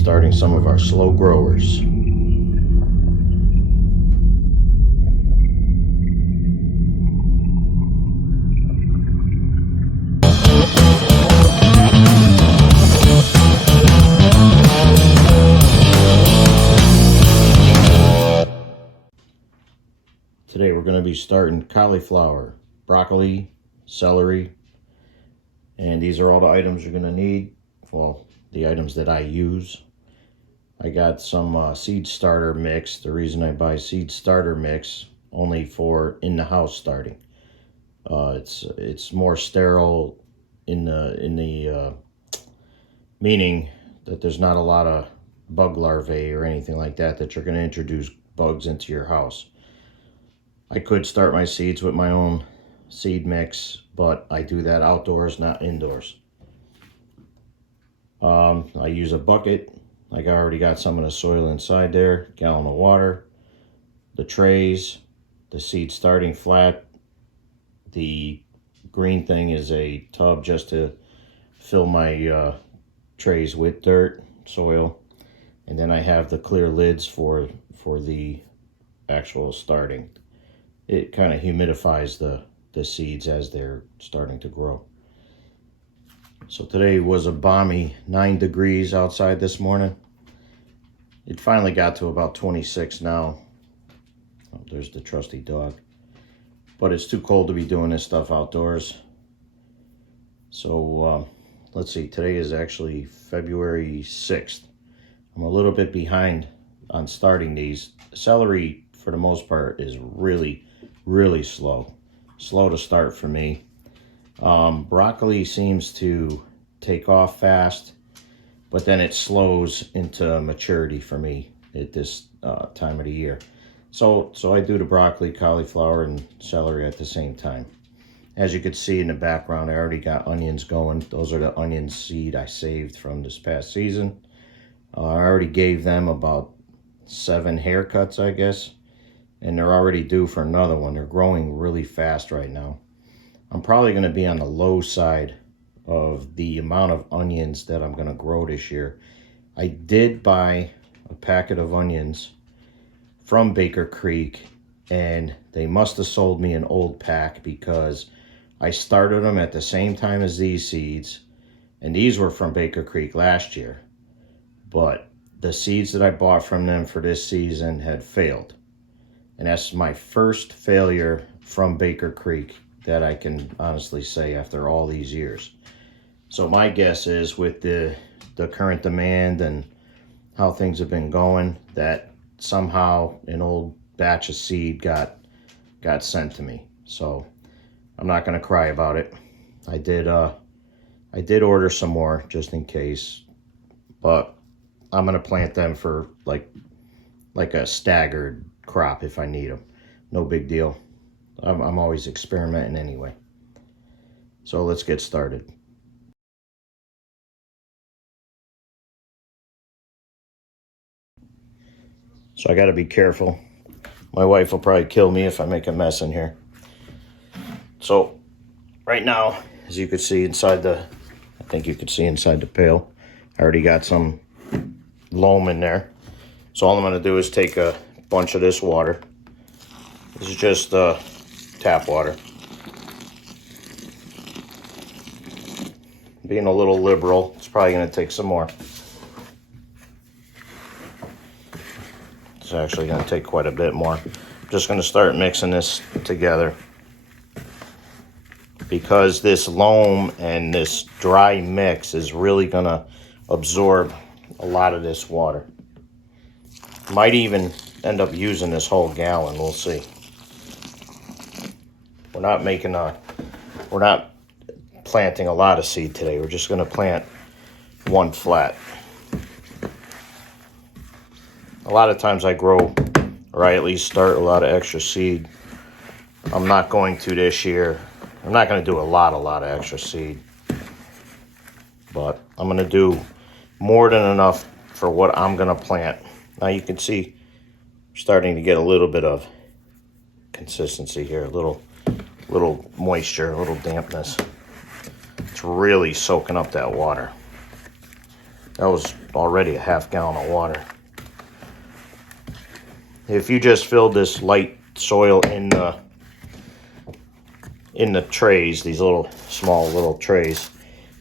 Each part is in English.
starting some of our slow growers. Today we're going to be starting cauliflower, broccoli, celery, and these are all the items you're going to need. Well, the items that I use. I got some seed starter mix. The reason I buy seed starter mix only for in the house starting. It's more sterile in the meaning that there's not a lot of bug larvae or anything like that you're going to introduce bugs into your house. I could start my seeds with my own seed mix, but I do that outdoors, not indoors. I use a bucket. Like I already got some of the soil inside there, gallon of water, the trays, the seed starting flat. The green thing is a tub just to fill my trays with dirt, soil, and then I have the clear lids for the actual starting. It kind of humidifies the seeds as they're starting to grow. So today was a balmy 9 degrees outside this morning. It finally got to about 26 now. Oh, there's the trusty dog. But it's too cold to be doing this stuff outdoors. So let's see, today is actually February 6th. I'm a little bit behind on starting these. Celery, for the most part, is really slow to start for me. Broccoli seems to take off fast, but then it slows into maturity for me at this time of the year. So I do the broccoli, cauliflower, and celery at the same time. As you can see in the background, I already got onions going. Those are the onion seed I saved from this past season. I already gave them about 7 haircuts, I guess. And they're already due for another one. They're growing really fast right now. I'm probably going to be on the low side of the amount of onions that I'm going to grow this year. I did buy a packet of onions from Baker Creek, and they must have sold me an old pack because I started them at the same time as these seeds, and these were from Baker Creek last year. But the seeds that I bought from them for this season had failed. And that's my first failure from Baker Creek that I can honestly say after all these years. So my guess is with the current demand and how things have been going, that somehow an old batch of seed got sent to me. So I'm not going to cry about it. I did order some more just in case, but I'm going to plant them for like a staggered crop if I need them. No big deal. I'm always experimenting anyway. So let's get started. So I got to be careful. My wife will probably kill me if I make a mess in here. So right now, as you can see inside I think you can see inside the pail, I already got some loam in there. So all I'm going to do is take a bunch of this water. This is just tap water. Being a little liberal, it's probably going to take some more. It's actually going to take quite a bit more. I'm just going to start mixing this together, because this loam and this dry mix is really going to absorb a lot of this water. Might even end up using this whole gallon. We'll see. We're not planting a lot of seed today. We're just going to plant one flat. A lot of times I grow, or I at least start a lot of extra seed. I'm not going to this year. I'm not going to do a lot of extra seed. But I'm going to do more than enough for what I'm going to plant. Now you can see starting to get a little bit of consistency here, a little moisture, a little dampness. It's really soaking up that water. That was already a half gallon of water. If you just filled this light soil in the trays, these little small little trays,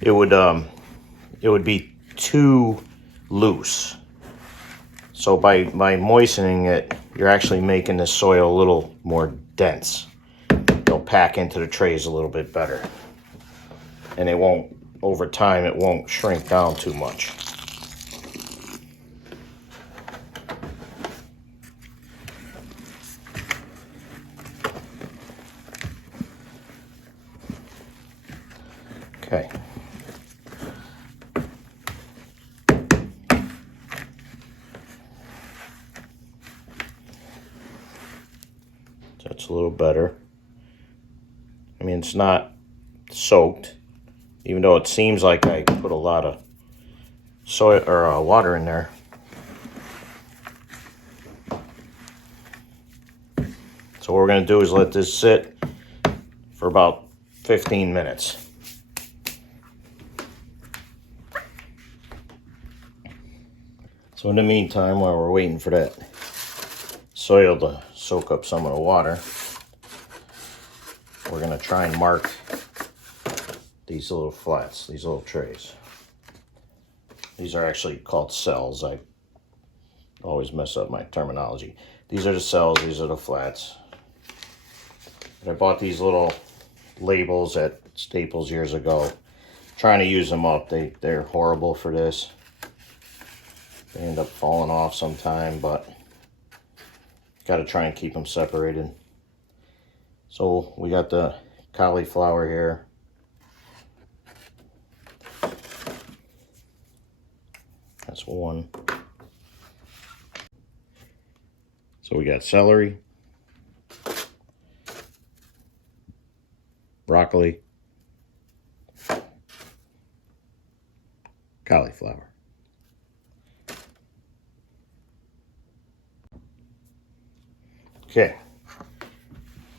it would be too loose. So by moistening it, you're actually making the soil a little more dense. It'll pack into the trays a little bit better. And it won't, over time, it won't shrink down too much. Okay. That's a little better. I mean, it's not soaked, even though it seems like I put a lot of soy or water in there. So what we're going to do is let this sit for about 15 minutes. So in the meantime, while we're waiting for that soil to soak up some of the water, we're going to try and mark these little flats, these little trays. These are actually called cells. I always mess up my terminology. These are the cells, these are the flats. And I bought these little labels at Staples years ago. Trying to use them up. They're horrible for this. They end up falling off sometime, but got to try and keep them separated. So we got the cauliflower here. That's one. So we got celery, broccoli, cauliflower. Okay,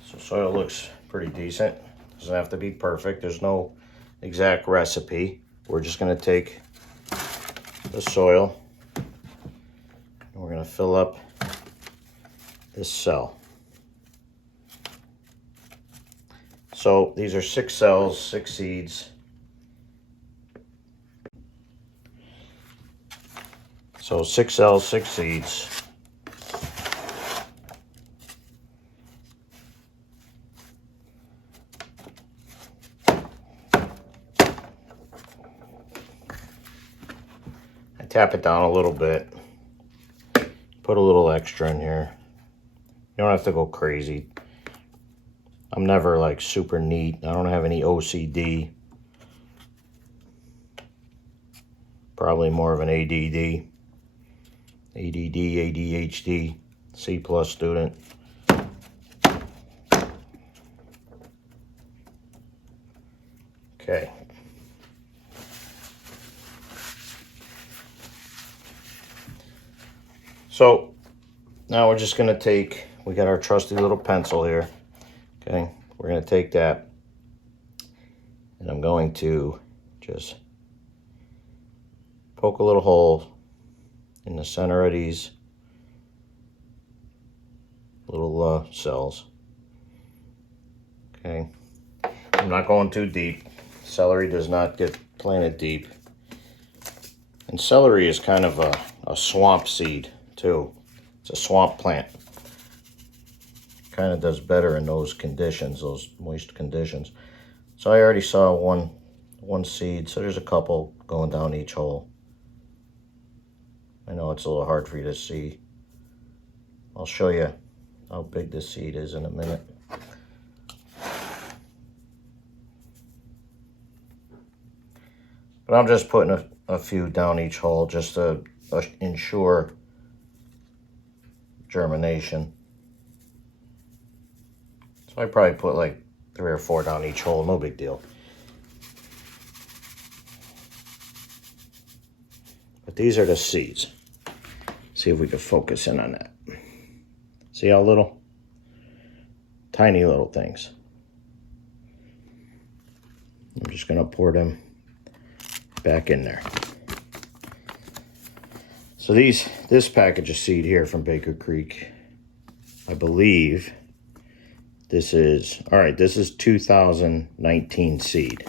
so soil looks pretty decent. Doesn't have to be perfect. There's no exact recipe. We're just going to take the soil and we're going to fill up this cell. So these are 6 cells, 6 seeds. So 6 cells, 6 seeds. Tap it down a little bit. Put a little extra in here. You don't have to go crazy. I'm never like super neat. I don't have any OCD. Probably more of an ADD, ADHD, C+ student. Okay. So now we're just going to take, we got our trusty little pencil here. Okay, we're going to take that and I'm going to just poke a little hole in the center of these little cells. Okay, I'm not going too deep. Celery does not get planted deep. And celery is kind of a swamp seed too. It's a swamp plant. Kind of does better in those conditions, those moist conditions. So I already saw one seed, so there's a couple going down each hole. I know it's a little hard for you to see. I'll show you how big this seed is in a minute. But I'm just putting a few down each hole just to ensure germination. So I probably put like 3 or 4 down each hole, no big deal. But these are the seeds. See if we can focus in on that. See how little? Tiny little things. I'm just gonna pour them back in there. So this package of seed here from Baker Creek, I believe this is, all right, this is 2019 seed.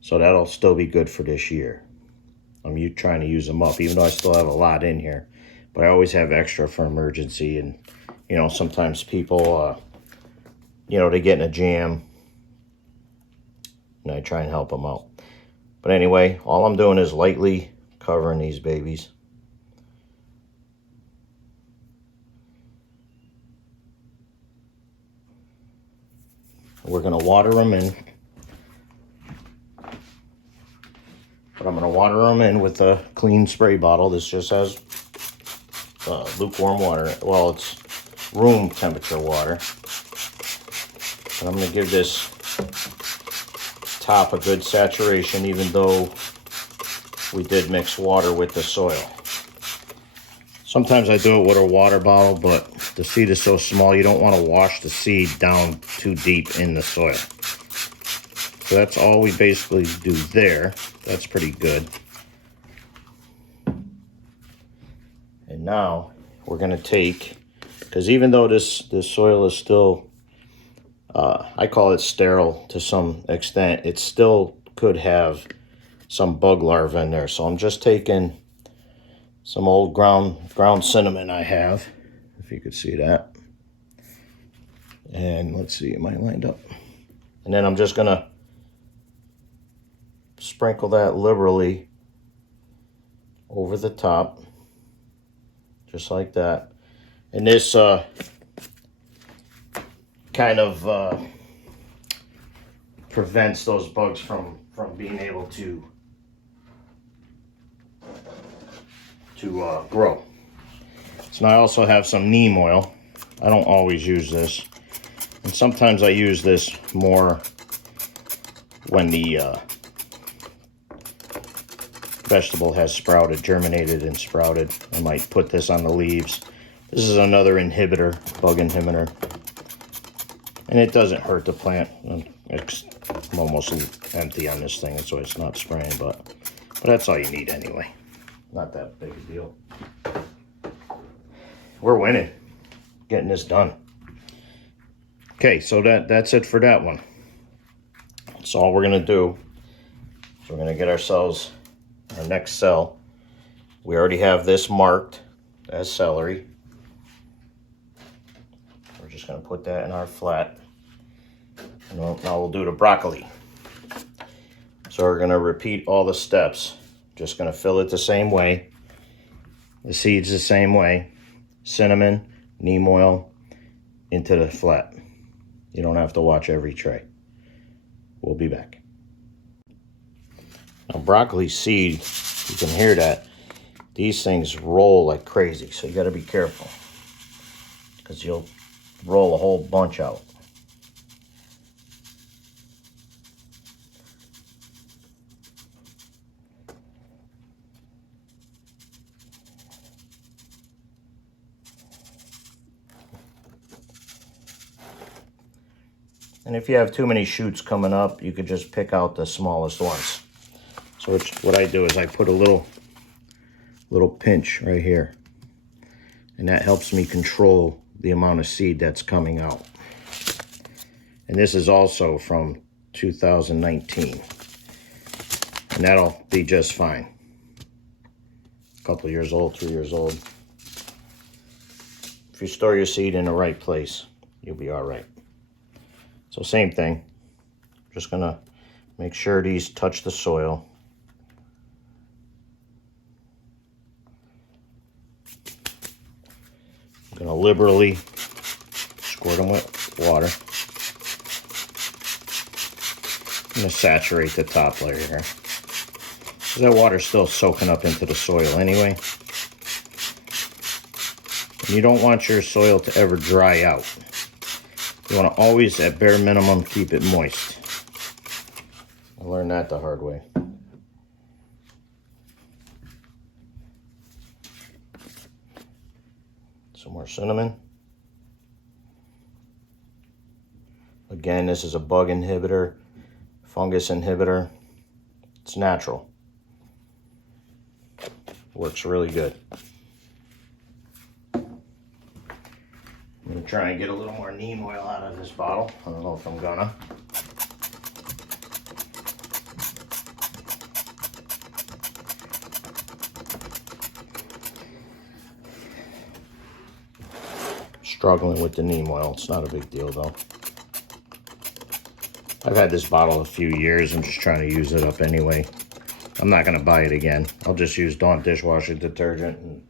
So that'll still be good for this year. I'm trying to use them up, even though I still have a lot in here. But I always have extra for emergency. And, you know, sometimes people, you know, they get in a jam. And I try and help them out. But anyway, all I'm doing is lightly covering these babies. We're going to water them in. But I'm going to water them in with a clean spray bottle. This just has lukewarm water. Well, it's room temperature water. And I'm going to give this top a good saturation, even though we did mix water with the soil. Sometimes I do it with a water bottle, but the seed is so small you don't want to wash the seed down too deep in the soil. So that's all we basically do there. That's pretty good. And now we're going to take, because even though this soil is still, I call it sterile to some extent, it still could have some bug larvae in there. So I'm just taking some old ground cinnamon I have, if you could see that. And let's see, am I lined up? And then I'm just going to sprinkle that liberally over the top, just like that. And this kind of prevents those bugs from being able to grow. So now I also have some neem oil. I don't always use this, and sometimes I use this more when the vegetable has sprouted, germinated and sprouted. I might put this on the leaves. This is another inhibitor, bug inhibitor, and it doesn't hurt the plant. It's almost empty on this thing, so it's not spraying, but that's all you need anyway. Not that big a deal. We're winning, getting this done. Okay, so that's it for that one. That's all we're gonna do. So we're gonna get ourselves our next cell. We already have this marked as celery. We're just gonna put that in our flat. And now we'll do the broccoli. So we're gonna repeat all the steps. Just gonna fill it the same way. The seeds the same way. Cinnamon, neem oil into the flat. You don't have to watch every tray. We'll be back. Now broccoli seed, you can hear that. These things roll like crazy, so you gotta be careful, because you'll roll a whole bunch out. And if you have too many shoots coming up, you could just pick out the smallest ones. So what I do is I put a little pinch right here. And that helps me control the amount of seed that's coming out. And this is also from 2019. And that'll be just fine. A couple years old, 3 years old. If you store your seed in the right place, you'll be all right. So same thing, just gonna make sure these touch the soil. I'm gonna liberally squirt them with water. I'm gonna saturate the top layer here, because that water's still soaking up into the soil anyway. And you don't want your soil to ever dry out. You want to always, at bare minimum, keep it moist. I learned that the hard way. Some more cinnamon. Again, this is a bug inhibitor, fungus inhibitor. It's natural. Works really good. I'm going to try and get a little more neem oil out of this bottle. I don't know if I'm gonna. Struggling with the neem oil. It's not a big deal though. I've had this bottle a few years. I'm just trying to use it up anyway. I'm not going to buy it again. I'll just use Dawn dishwasher detergent and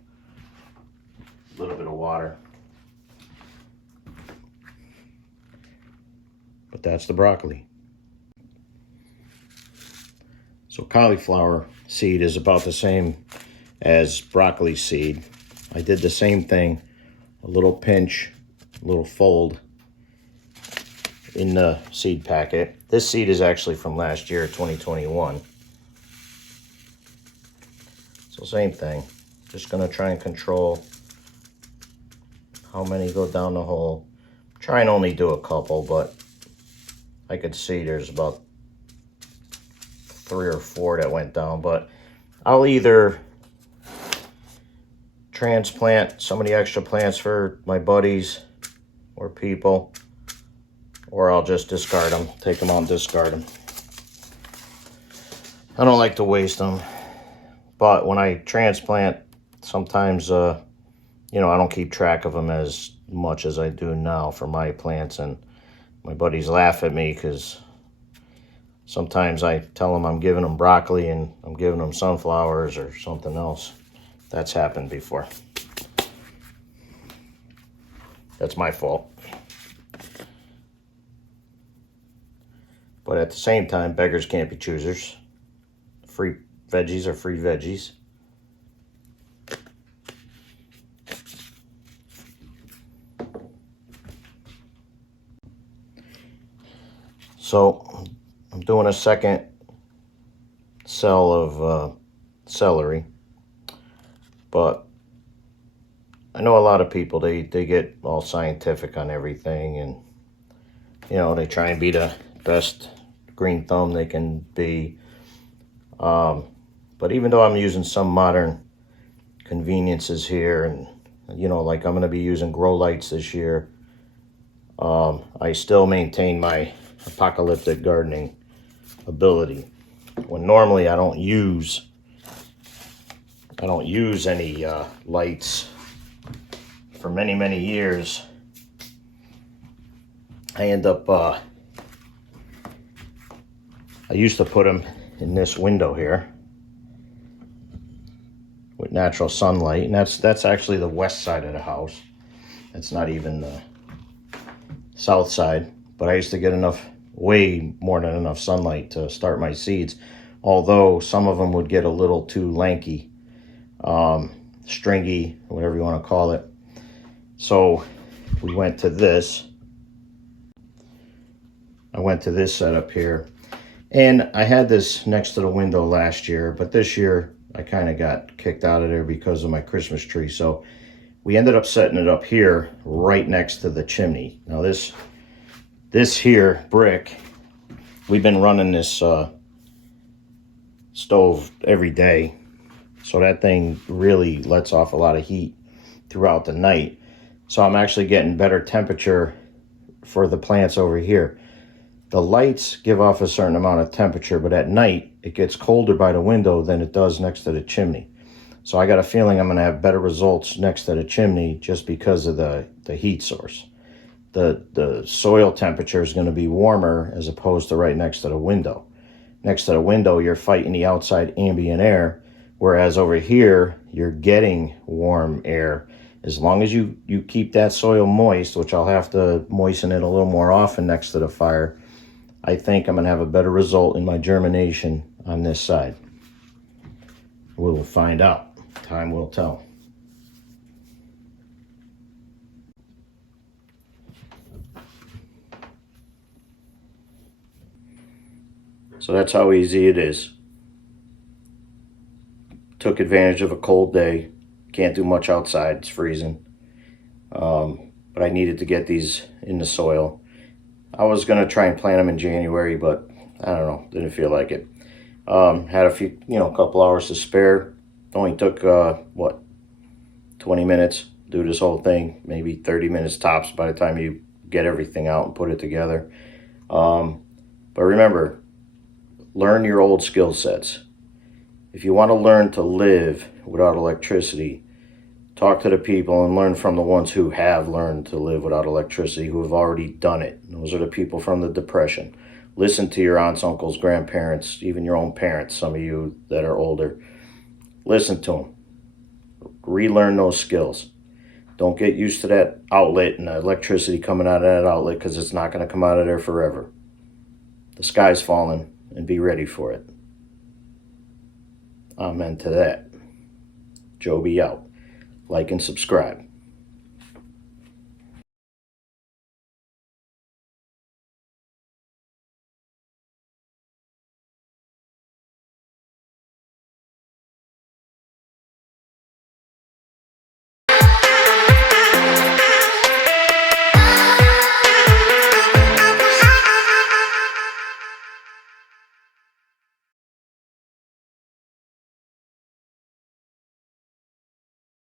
a little bit of water. But that's the broccoli. So cauliflower seed is about the same as broccoli seed. I did the same thing. A little pinch, a little fold in the seed packet. This seed is actually from last year, 2021. So same thing. Just gonna try and control how many go down the hole. Try and only do a couple, but I could see there's about 3 or 4 that went down. But I'll either transplant some of the extra plants for my buddies or people, or I'll just discard them, take them out and discard them. I don't like to waste them, but when I transplant, sometimes, you know, I don't keep track of them as much as I do now for my plants, and my buddies laugh at me because sometimes I tell them I'm giving them broccoli and I'm giving them sunflowers or something else. That's happened before. That's my fault. But at the same time, beggars can't be choosers. Free veggies are free veggies. So I'm doing a second cell of celery. But I know a lot of people, they get all scientific on everything, and you know, they try and be the best green thumb they can be. But even though I'm using some modern conveniences here, and you know, like I'm going to be using grow lights this year, I still maintain my apocalyptic gardening ability. When normally I don't use any lights for many years. I end up I used to put them in this window here with natural sunlight, and that's actually the west side of the house. That's not even the south side, but I used to get way more than enough sunlight to start my seeds, although some of them would get a little too lanky, stringy, whatever you want to call it. So we went to this. I went to this setup here, and I had this next to the window last year, but this year I kind of got kicked out of there because of my Christmas tree. So we ended up setting it up here right next to the chimney. Now this here brick, we've been running this stove every day, so that thing really lets off a lot of heat throughout the night. So I'm actually getting better temperature for the plants over here. The lights give off a certain amount of temperature, but at night it gets colder by the window than it does next to the chimney. So I got a feeling I'm going to have better results next to the chimney just because of the heat source. The soil temperature is going to be warmer as opposed to right next to the window. Next to the window, you're fighting the outside ambient air, whereas over here, you're getting warm air. As long as you keep that soil moist, which I'll have to moisten it a little more often next to the fire, I think I'm going to have a better result in my germination on this side. We will find out. Time will tell. So that's how easy it is. Took advantage of a cold day. Can't do much outside, it's freezing. But I needed to get these in the soil. I was going to try and plant them in January, but I don't know, didn't feel like it. Had a couple hours to spare. Only took, what, 20 minutes, do this whole thing, maybe 30 minutes tops by the time you get everything out and put it together. But remember, learn your old skill sets. If you want to learn to live without electricity, talk to the people and learn from the ones who have learned to live without electricity, who have already done it. Those are the people from the Depression. Listen to your aunts, uncles, grandparents, even your own parents, some of you that are older. Listen to them. Relearn those skills. Don't get used to that outlet and the electricity coming out of that outlet, because it's not going to come out of there forever. The sky's falling, and be ready for it. Amen to that. Joby out. Like and subscribe.